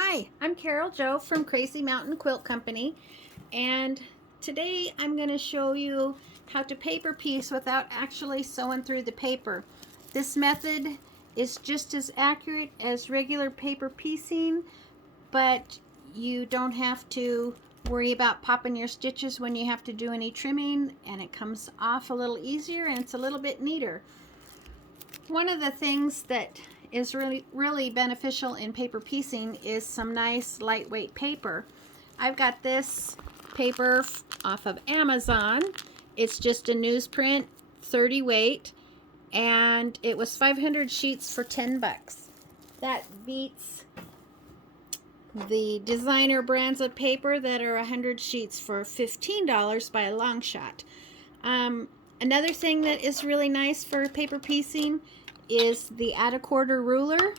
Hi, I'm Carol Jo from Crazy Mountain Quilt Company, and today I'm going to show you how to paper piece without actually sewing through the paper. This method is just as accurate as regular paper piecing, but you don't have to worry about popping your stitches when you have to do any trimming, and it comes off a little easier and it's a little bit neater. One of the things that is really beneficial in paper piecing is some nice lightweight paper. I've got this paper off of Amazon. It's just a newsprint, 30 weight, and it was 500 sheets for 10 bucks. That beats the designer brands of paper that are 100 sheets for $15 by a long shot. Another thing that is really nice for paper piecing is the add a quarter ruler.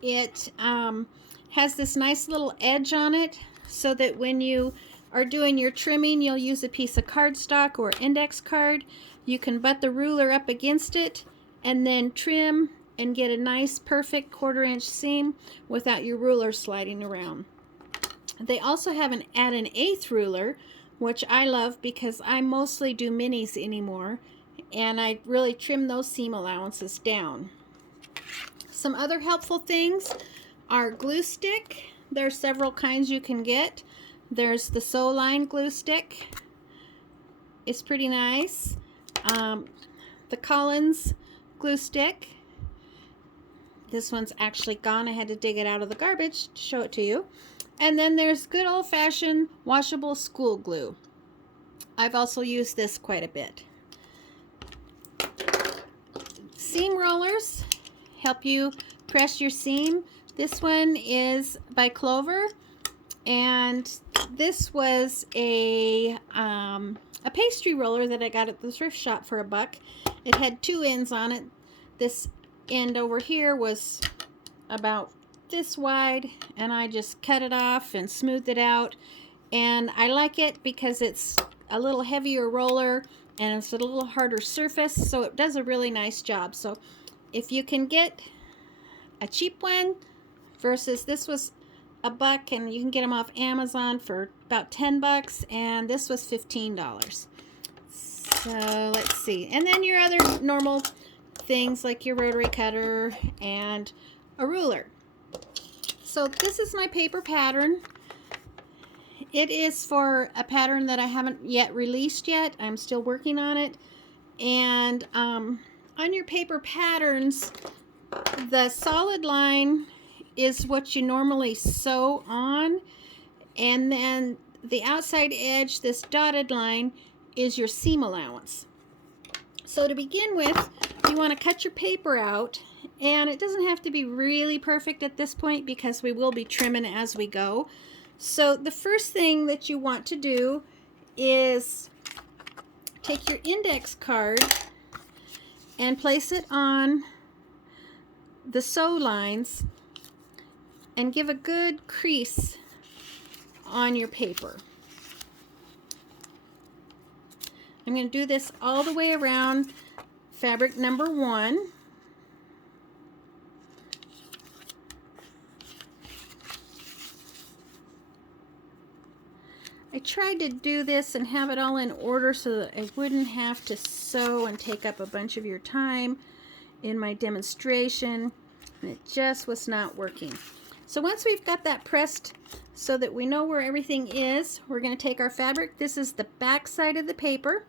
It has this nice little edge on it so that when you are doing your trimming, you'll use a piece of cardstock or index card. You can butt the ruler up against it and then trim and get a nice perfect 1/4 inch seam without your ruler sliding around. They also have an add an 1/8 ruler, which I love because I mostly do minis anymore, and I really trim those seam allowances down. Some other helpful things are glue stick. There are several kinds you can get. There's the sew line glue stick. It's pretty nice. The Collins glue stick. This one's actually gone. I had to dig it out of the garbage to show it to you. And then there's good old-fashioned washable school glue. I've also used this quite a bit. Seam rollers help you press your seam. This one is by Clover, and this was a pastry roller that I got at the thrift shop for $1. It had 2 ends on it. This end over here was about this wide, and I just cut it off and smoothed it out, and I like it because it's a little heavier roller and it's a little harder surface, so it does a really nice job. So if you can get a cheap one versus this was $1, and you can get them off Amazon for about 10 bucks, and this was $15. So let's see, and then your other normal things like your rotary cutter and a ruler. So this is my paper pattern. It is for a pattern that I haven't yet released yet. I'm still working on it. And on your paper patterns, the solid line is what you normally sew on, and then the outside edge, this dotted line, is your seam allowance. So to begin with, you want to cut your paper out, and it doesn't have to be really perfect at this point because we will be trimming as we go. So the first thing that you want to do is take your index card and place it on the sew lines and give a good crease on your paper. I'm going to do this all the way around fabric number 1. I tried to do this and have it all in order so that I wouldn't have to sew and take up a bunch of your time in my demonstration, and it just was not working. So once we've got that pressed so that we know where everything is, we're going to take our fabric. This is the back side of the paper,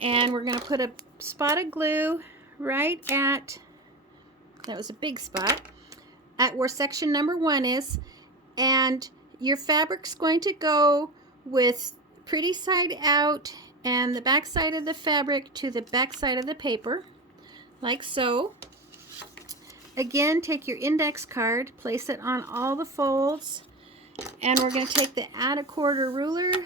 and we're going to put a spot of glue right at, that was a big spot, at where section number 1 is, and your fabric's going to go with pretty side out and the back side of the fabric to the back side of the paper, like so. Again, take your index card, place it on all the folds, and we're going to take the add a quarter ruler,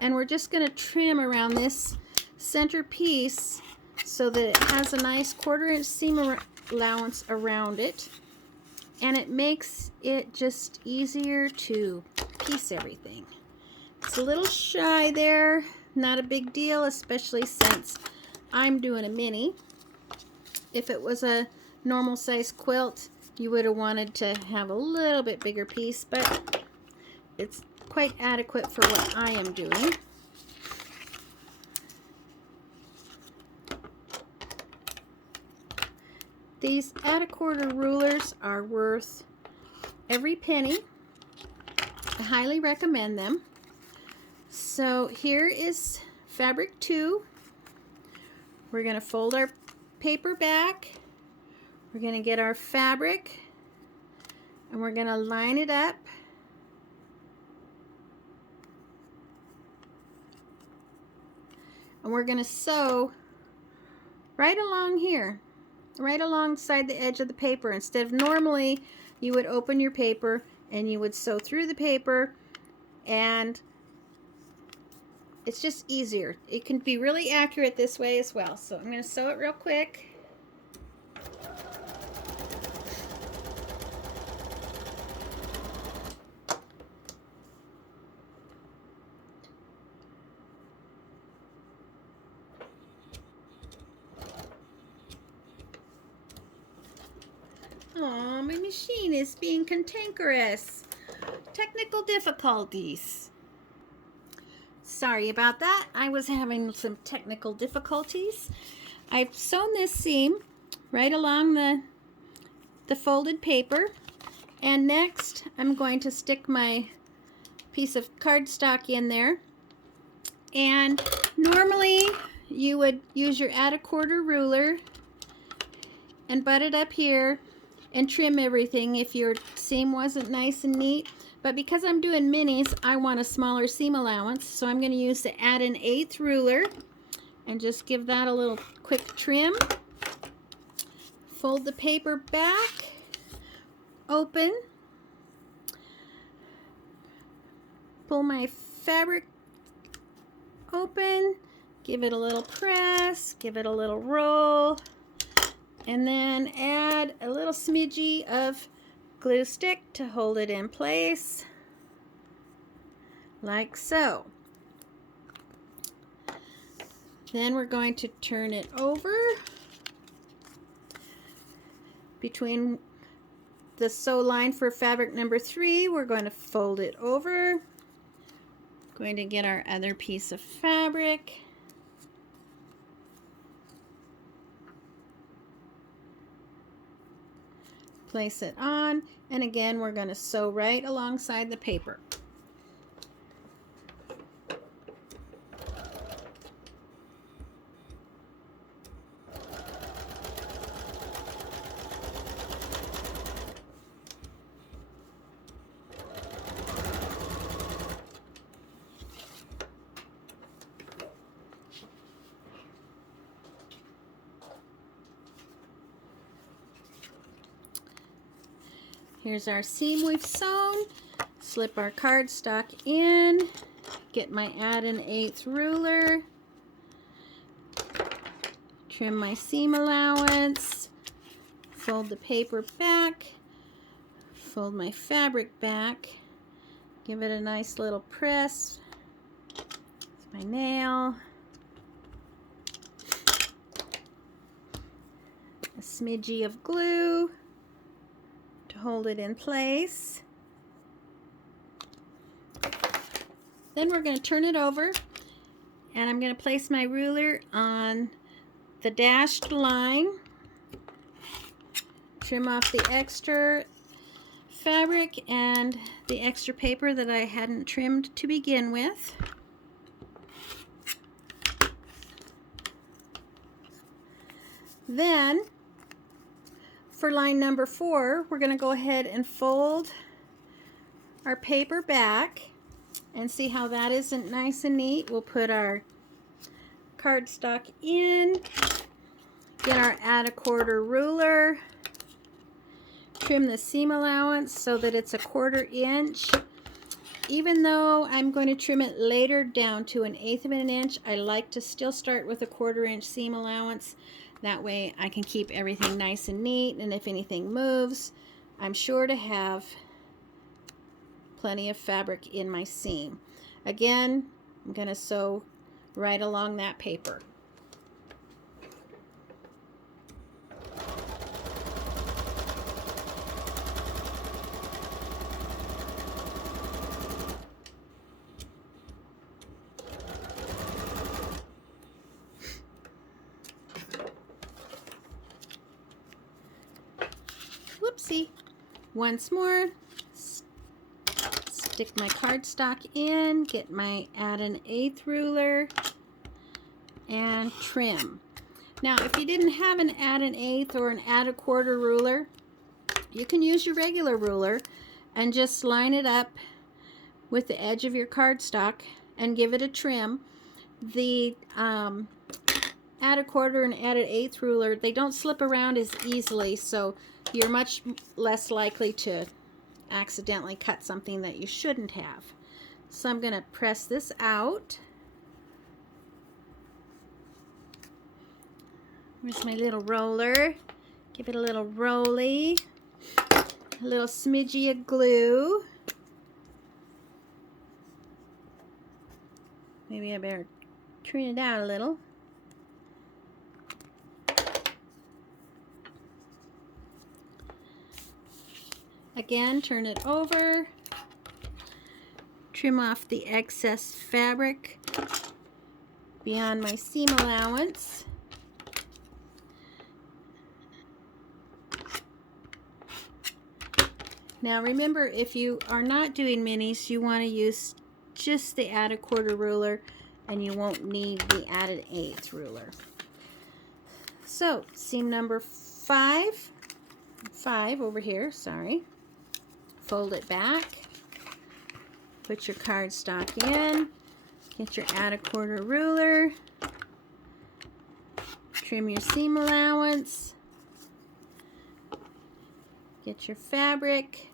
and we're just going to trim around this center piece so that it has a nice 1/4 inch seam allowance around it, and it makes it just easier to piece everything. It's a little shy there, not a big deal, especially since I'm doing a mini. If it was a normal size quilt, You would have wanted to have a little bit bigger piece, but it's quite adequate for what I am doing. These add-a-quarter rulers are worth every penny. I highly recommend them. So here is fabric 2. We're going to fold our paper back. We're going to get our fabric and we're going to line it up. And we're going to sew right along here, right alongside the edge of the paper. Instead of normally you would open your paper and you would sew through the paper, and it's just easier. It can be really accurate this way as well. So I'm going to sew it real quick. Oh, my machine is being cantankerous. Technical difficulties. Sorry about that. I was having some technical difficulties. I've sewn this seam right along the folded paper, and next I'm going to stick my piece of cardstock in there. And normally you would use your add-a-quarter ruler and butt it up here and trim everything if your seam wasn't nice and neat. But because I'm doing minis, I want a smaller seam allowance, so I'm going to use the add an eighth ruler and just give that a little quick trim. Fold the paper back, open, pull my fabric open, give it a little press, give it a little roll, and then add a little smidgy of glue stick to hold it in place, like so. Then we're going to turn it over. Between the sew line for fabric number 3, we're going to fold it over. Going to get our other piece of fabric. Place it on, and again we're going to sew right alongside the paper. Here's our seam we've sewn. Slip our cardstock in, get my add an eighth ruler, trim my seam allowance, fold the paper back, fold my fabric back, give it a nice little press with my nail, a smidgy of glue to hold it in place. Then we're going to turn it over, and I'm going to place my ruler on the dashed line, trim off the extra fabric and the extra paper that I hadn't trimmed to begin with. Then for line number 4, we're going to go ahead and fold our paper back and see how that isn't nice and neat. We'll put our cardstock in, get our add a quarter ruler, trim the seam allowance so that it's a 1/4 inch. Even though I'm going to trim it later down to 1/8 of an inch, I like to still start with a 1/4 inch seam allowance. That way I can keep everything nice and neat, and if anything moves, I'm sure to have plenty of fabric in my seam. Again, I'm going to sew right along that paper. easy. Once more, stick my cardstock in, get my add an eighth ruler, and trim. Now, if you didn't have an add an eighth or an add a quarter ruler, you can use your regular ruler and just line it up with the edge of your cardstock and give it a trim. The add a quarter and add an eighth ruler, they don't slip around as easily, so you're much less likely to accidentally cut something that you shouldn't have. So I'm going to press this out. Here's my little roller. Give it a little rolly. A little smidgy of glue. Maybe I better turn it out a little. Again, turn it over. Trim off the excess fabric beyond my seam allowance. Now remember, if you are not doing minis, you want to use just the add a quarter ruler, and you won't need the add an eighth ruler. So seam number 5 over here, sorry. Fold it back, put your cardstock in, get your add a quarter ruler, trim your seam allowance, get your fabric,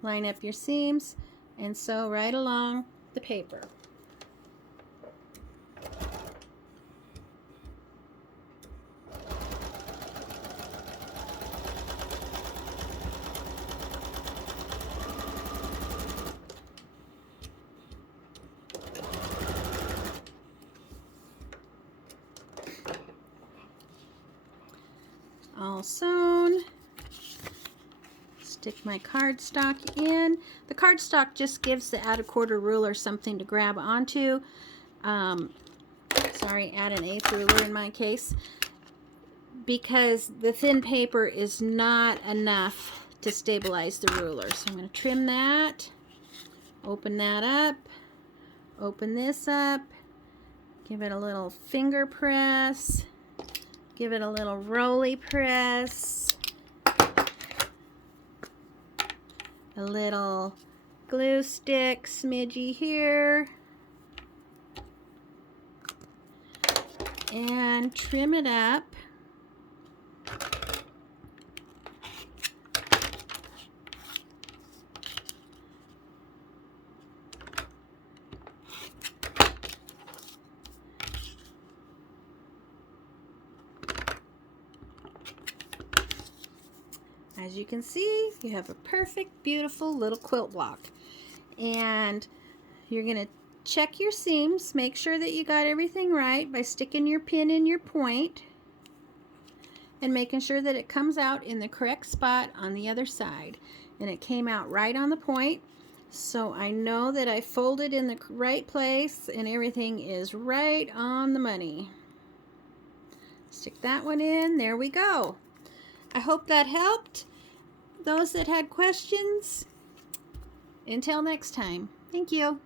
line up your seams, and sew right along the paper. All sewn. Stick my cardstock in. The cardstock just gives the add a quarter ruler something to grab onto. Sorry, add an eighth ruler in my case, because the thin paper is not enough to stabilize the ruler. So I'm going to trim that, open that up, open this up, give it a little finger press, give it a little roly press, a little glue stick smidgy here, and trim it up. As you can see, you have a perfect, beautiful little quilt block. And you're going to check your seams, make sure that you got everything right by sticking your pin in your point and making sure that it comes out in the correct spot on the other side. And it came out right on the point, so I know that I folded in the right place and everything is right on the money. Stick that one in. There we go. I hope that helped those that had questions. Until next time, thank you.